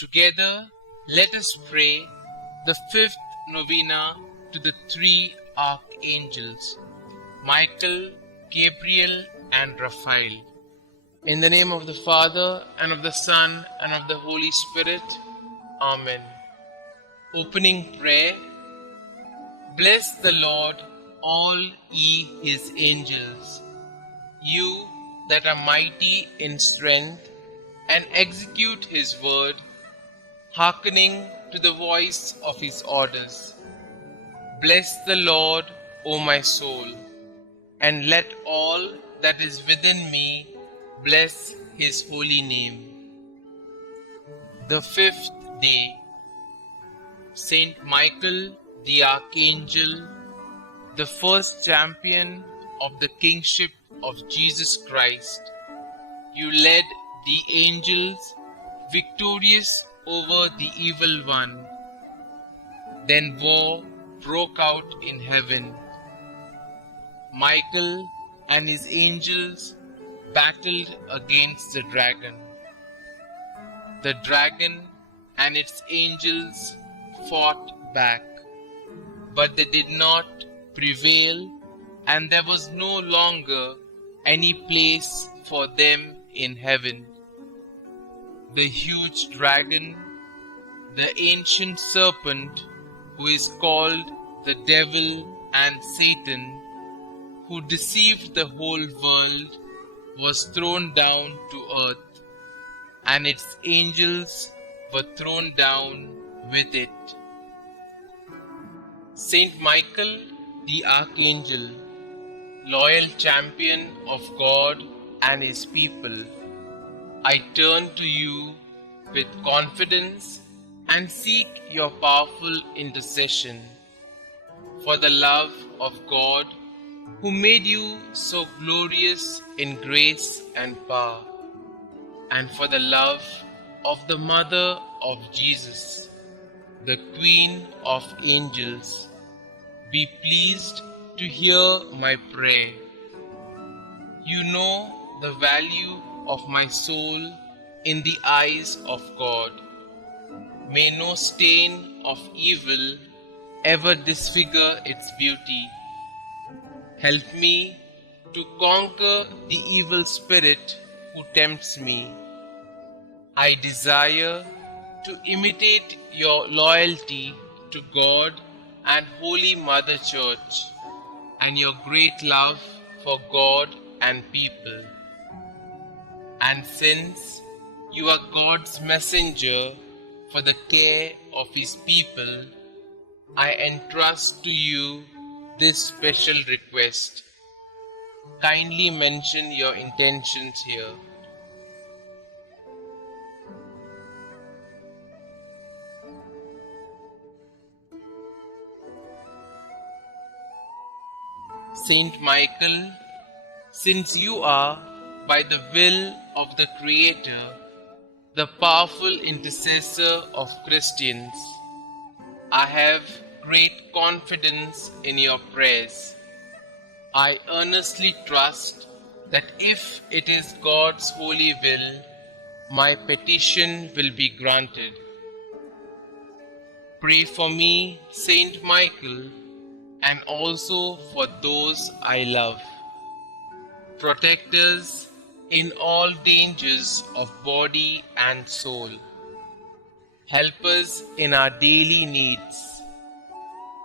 Together, let us pray the fifth novena to the three archangels, Michael, Gabriel, and Raphael. In the name of the Father, and of the Son, and of the Holy Spirit. Amen. Opening prayer. Bless the Lord, all ye his angels, you that are mighty in strength, and execute his word, hearkening to the voice of his orders. Bless the Lord, O my soul, and let all that is within me bless his holy name. The fifth day. Saint Michael the Archangel, the first champion of the kingship of Jesus Christ, you led the angels victorious over the evil one. Then war broke out in heaven. Michael and his angels battled against the dragon. The dragon and its angels fought back, but they did not prevail, and there was no longer any place for them in heaven. The huge dragon, the ancient serpent, who is called the devil and Satan, who deceived the whole world, was thrown down to earth, and its angels were thrown down with it. Saint Michael the Archangel, loyal champion of God and his people, I turn to you with confidence and seek your powerful intercession. For the love of God, who made you so glorious in grace and power, and for the love of the Mother of Jesus, the Queen of Angels, be pleased to hear my prayer. You know the value of my soul in the eyes of God. May no stain of evil ever disfigure its beauty. Help me to conquer the evil spirit who tempts me. I desire to imitate your loyalty to God and Holy Mother Church, and your great love for God and people. And since you are God's messenger for the care of his people, I entrust to you this special request. Kindly mention your intentions here. Saint Michael, since you are, by the will of the Creator, the powerful intercessor of Christians, I have great confidence in your prayers. I earnestly trust that if it is God's holy will, my petition will be granted. Pray for me, Saint Michael, and also for those I love. Protect us in all dangers of body and soul. Help us in our daily needs.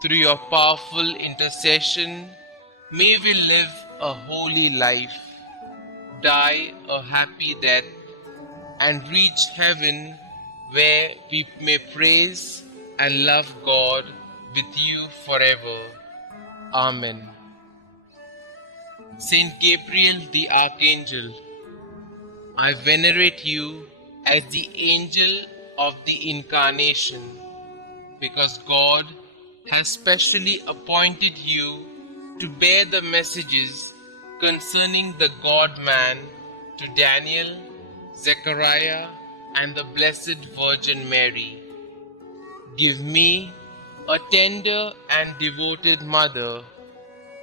Through your powerful intercession, may we live a holy life, die a happy death, and reach heaven, where we may praise and love God with you forever. Amen. Saint Gabriel the Archangel, I venerate you as the angel of the Incarnation, because God has specially appointed you to bear the messages concerning the God-man to Daniel, Zechariah, and the Blessed Virgin Mary. Give me a tender and devoted mother,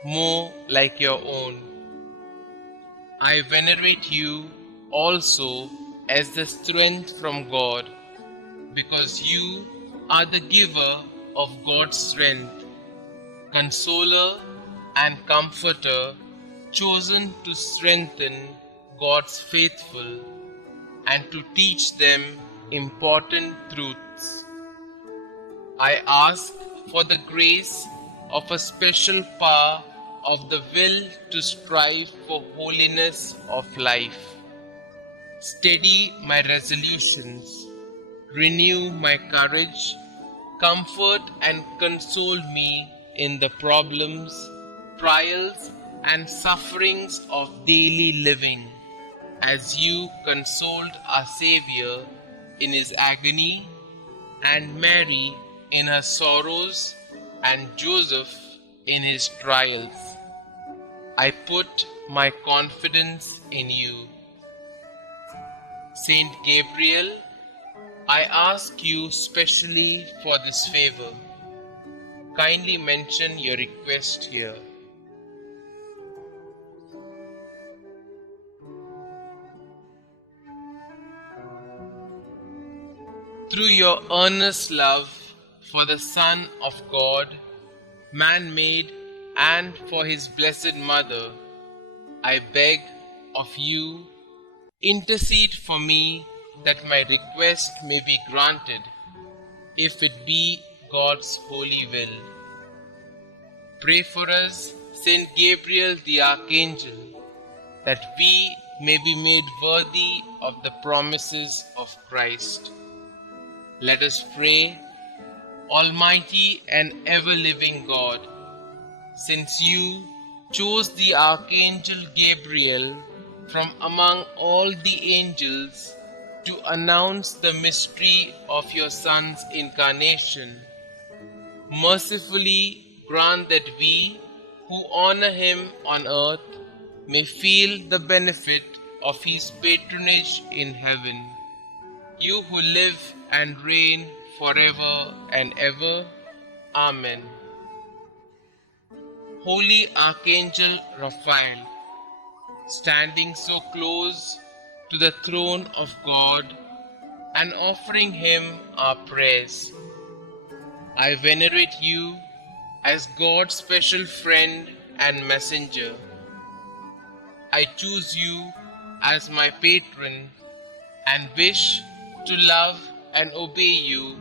more like your own. I venerate you also as the strength from God, because you are the giver of God's strength, consoler and comforter, chosen to strengthen God's faithful and to teach them important truths. I ask for the grace of a special power of the will to strive for holiness of life. Steady my resolutions, renew my courage, comfort and console me in the problems, trials, and sufferings of daily living, as you consoled our Xavier in his agony, and Mary in her sorrows, and Joseph in his trials. I put my confidence in you. Saint Gabriel, I ask you specially for this favor. Kindly mention your request here. Through your earnest love for the Son of God, man-made, and for his blessed Mother, I beg of you, intercede for me that my request may be granted, if it be God's holy will. Pray for us, Saint Gabriel the Archangel, that we may be made worthy of the promises of Christ. Let us pray. Almighty and ever-living God, since you chose the Archangel Gabriel from among all the angels to announce the mystery of your Son's incarnation, mercifully grant that we who honor him on earth may feel the benefit of his patronage in heaven. You who live and reign forever and ever. Amen. Holy Archangel Raphael, standing so close to the throne of God and offering him our prayers, I venerate you as God's special friend and messenger. I choose you as my patron and wish to love and obey you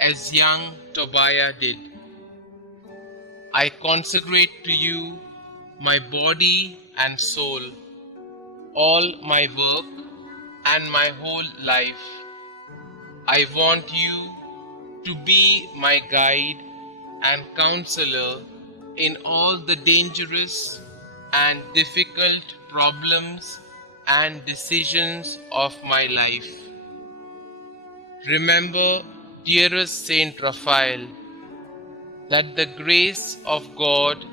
as young Tobiah did. I consecrate to you my body and soul, all my work and my whole life. I want you to be my guide and counselor in all the dangerous and difficult problems and decisions of my life. Remember, dearest Saint Raphael, that the grace of God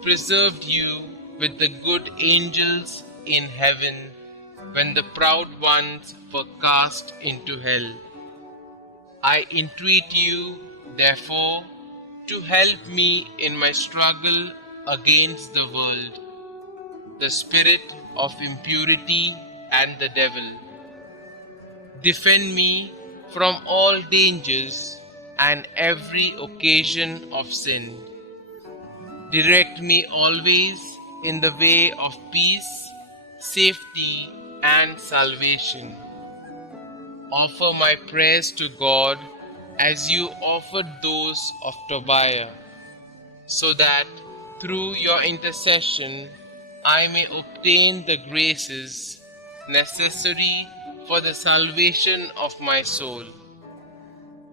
preserved you with the good angels in heaven when the proud ones were cast into hell. I entreat you, therefore, to help me in my struggle against the world, the spirit of impurity, and the devil. Defend me from all dangers and every occasion of sin. Direct me always in the way of peace, safety, and salvation. Offer my prayers to God as you offered those of Tobiah, so that through your intercession I may obtain the graces necessary for the salvation of my soul.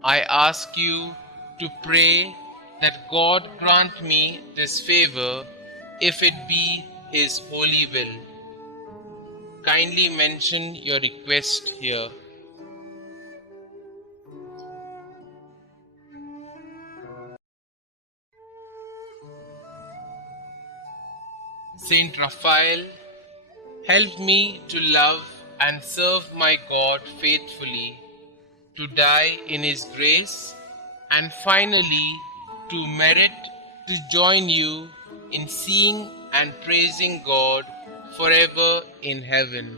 I ask you to pray that God grant me this favor, if it be his holy will. Kindly mention your request here. Saint Raphael, help me to love and serve my God faithfully, to die in his grace, and finally to merit to join you in seeing and praising God forever in heaven.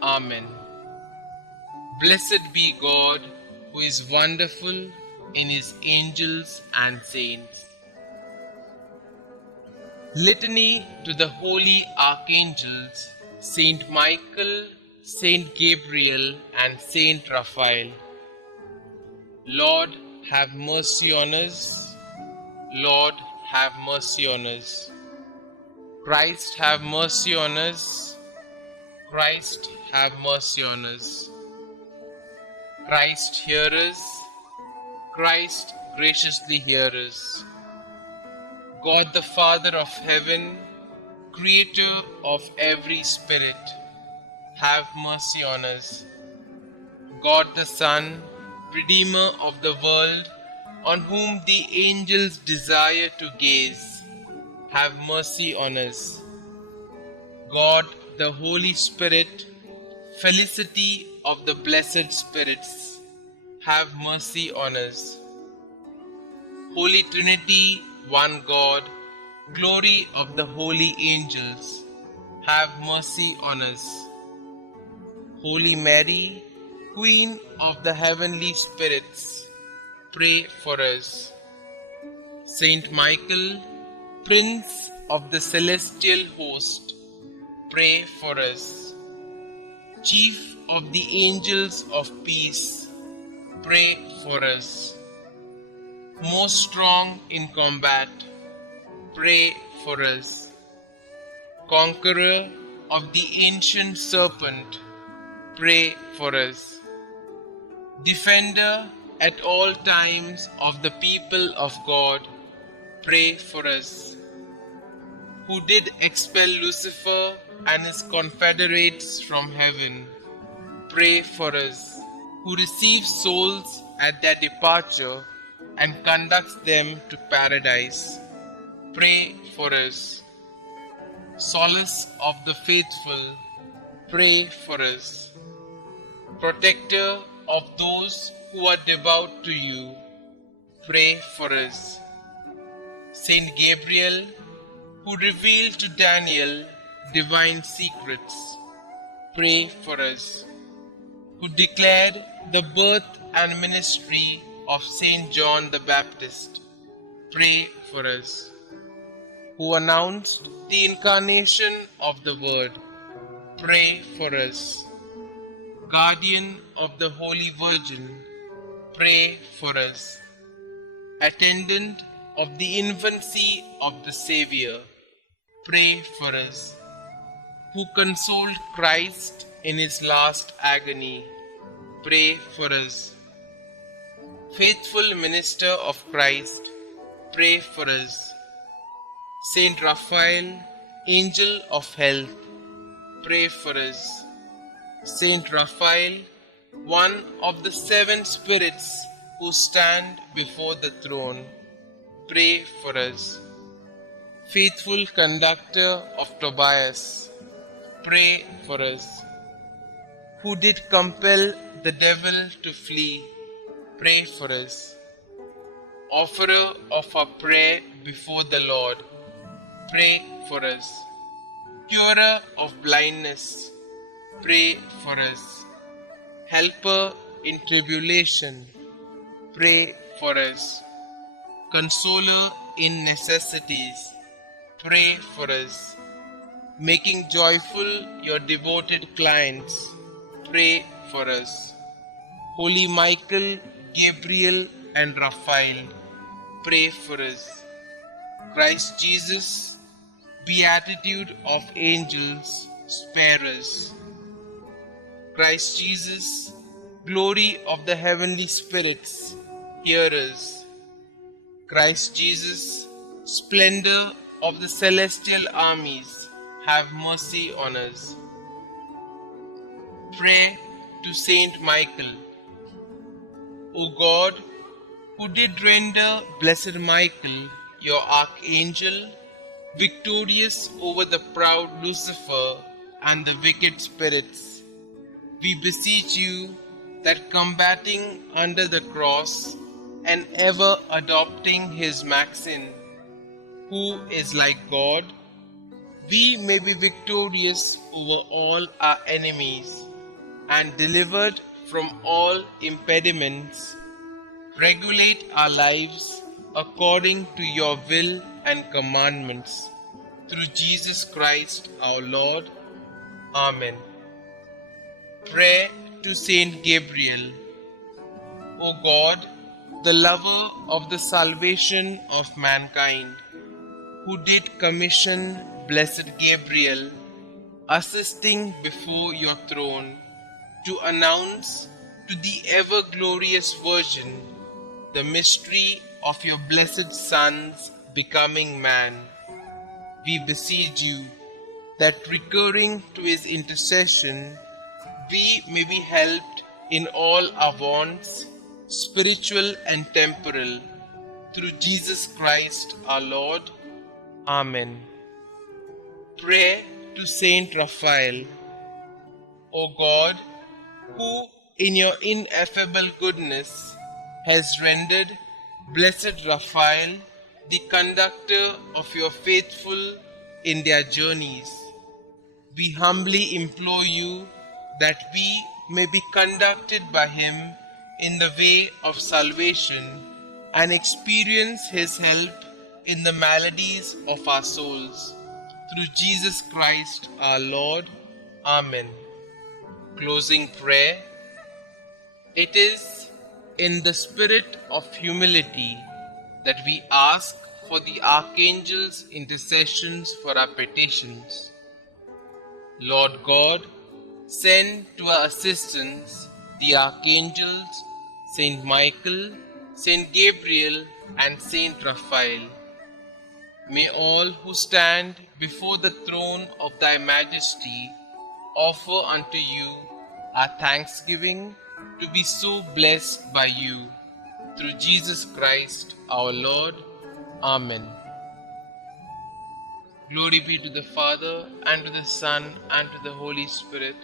Amen. Blessed be God, who is wonderful in his angels and saints. Litany to the holy Archangels, Saint Michael, Saint Gabriel, and Saint Raphael. Lord, have mercy on us. Lord, have mercy on us. Christ, have mercy on us. Christ, have mercy on us. Christ, hear us. Christ, graciously hear us. God the Father of heaven, Creator of every spirit, have mercy on us. God the Son, Redeemer of the world, on whom the angels desire to gaze, have mercy on us. God the Holy Spirit, felicity of the blessed spirits, have mercy on us. Holy Trinity, one God, glory of the holy angels, have mercy on us. Holy Mary, Queen of the heavenly spirits, pray for us. Saint Michael, Prince of the celestial host, pray for us. Chief of the angels of peace, pray for us. Most strong in combat, pray for us. Conqueror of the ancient serpent, pray for us. Defender at all times of the people of God, pray for us. Who did expel Lucifer and his confederates from heaven, pray for us. Who receives souls at their departure and conducts them to paradise, pray for us. Solace of the faithful, pray for us. Protector of those who are devout to you, pray for us. Saint Gabriel, who revealed to Daniel divine secrets, pray for us. Who declared the birth and ministry of Saint John the Baptist, pray for us. Who announced the incarnation of the Word, pray for us. Guardian of the Holy Virgin, pray for us. Attendant of the infancy of the Savior, pray for us. Who consoled Christ in his last agony, pray for us. Faithful minister of Christ, pray for us. Saint Raphael, angel of health, pray for us. Saint Raphael, one of the 7 spirits who stand before the throne, pray for us. Faithful conductor of Tobias, pray for us. Who did compel the devil to flee, pray for us. Offerer of our prayer before the Lord, pray for us. Curer of blindness, pray for us. Helper in tribulation, pray for us. Consoler in necessities, pray for us. Making joyful your devoted clients, pray for us. Holy Michael, Gabriel, and Raphael, pray for us. Christ Jesus, beatitude of angels, spare us. Christ Jesus, glory of the heavenly spirits, hear us. Christ Jesus, splendor of the celestial armies, have mercy on us. Pray to Saint Michael. O God, who did render blessed Michael, your archangel, victorious over the proud Lucifer and the wicked spirits, we beseech you that, combating under the cross and ever adopting his maxim, who is like God, we may be victorious over all our enemies and delivered from all impediments, regulate our lives according to your will and commandments. Through Jesus Christ our Lord. Amen. Prayer to Saint Gabriel. O God, the lover of the salvation of mankind, who did commission blessed Gabriel, assisting before your throne, to announce to the ever-glorious Virgin the mystery of your blessed Son's becoming man, we beseech you that, recurring to his intercession, we may be helped in all our wants, spiritual and temporal, through Jesus Christ our Lord. Amen. Prayer to Saint Raphael. O God, who in your ineffable goodness has rendered blessed Raphael the conductor of your faithful in their journeys, we humbly implore you that we may be conducted by him in the way of salvation and experience his help in the maladies of our souls. Through Jesus Christ our Lord. Amen. Closing prayer. It is in the spirit of humility that we ask for the Archangels' intercessions for our petitions. Lord God, send to our assistance the Archangels, Saint Michael, Saint Gabriel, and Saint Raphael. May all who stand before the throne of thy majesty offer unto you our thanksgiving to be so blessed by you. Through Jesus Christ our Lord. Amen. Glory be to the Father, and to the Son, and to the Holy Spirit,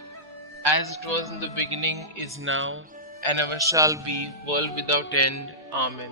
as it was in the beginning, is now, and ever shall be, world without end. Amen.